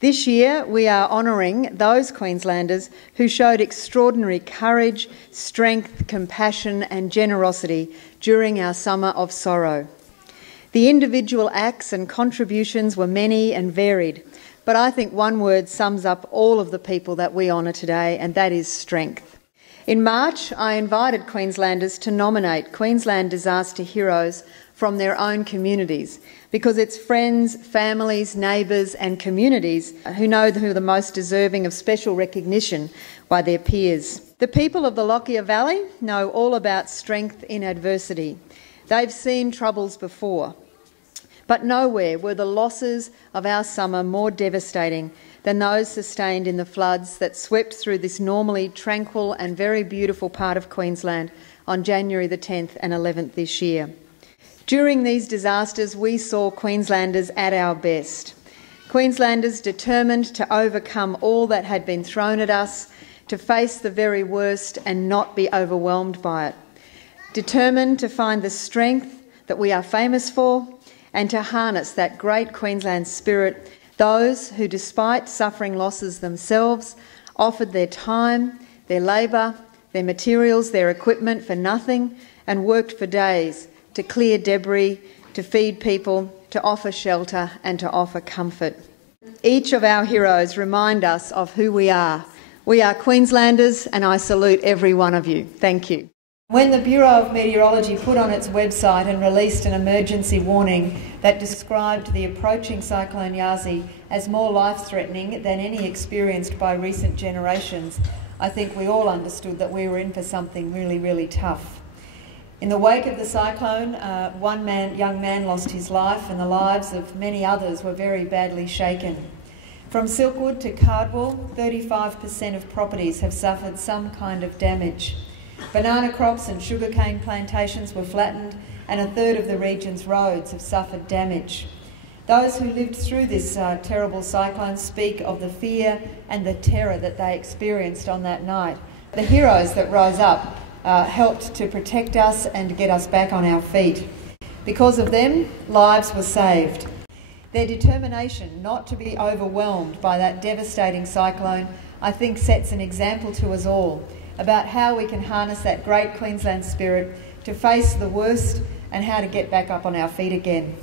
This year, we are honouring those Queenslanders who showed extraordinary courage, strength, compassion and generosity during our summer of sorrow. The individual acts and contributions were many and varied, but I think one word sums up all of the people that we honour today, and that is strength. In March, I invited Queenslanders to nominate Queensland disaster heroes from their own communities, because it's friends, families, neighbours and communities who know who are the most deserving of special recognition by their peers. The people of the Lockyer Valley know all about strength in adversity. They've seen troubles before, but nowhere were the losses of our summer more devastating than those sustained in the floods that swept through this normally tranquil and very beautiful part of Queensland on January the 10th and 11th this year. During these disasters, we saw Queenslanders at our best. Queenslanders determined to overcome all that had been thrown at us, to face the very worst and not be overwhelmed by it. Determined to find the strength that we are famous for and to harness that great Queensland spirit, those who, despite suffering losses themselves, offered their time, their labour, their materials, their equipment for nothing and worked for days to clear debris, to feed people, to offer shelter and to offer comfort. Each of our heroes remind us of who we are. We are Queenslanders and I salute every one of you. Thank you. When the Bureau of Meteorology put on its website and released an emergency warning that described the approaching Cyclone Yasi as more life-threatening than any experienced by recent generations, I think we all understood that we were in for something really, really tough. In the wake of the cyclone, one young man lost his life and the lives of many others were very badly shaken. From Silkwood to Cardwell, 35% of properties have suffered some kind of damage. Banana crops and sugarcane plantations were flattened and a third of the region's roads have suffered damage. Those who lived through this terrible cyclone speak of the fear and the terror that they experienced on that night. The heroes that rose up helped to protect us and to get us back on our feet. Because of them, lives were saved. Their determination not to be overwhelmed by that devastating cyclone, I think, sets an example to us all about how we can harness that great Queensland spirit to face the worst and how to get back up on our feet again.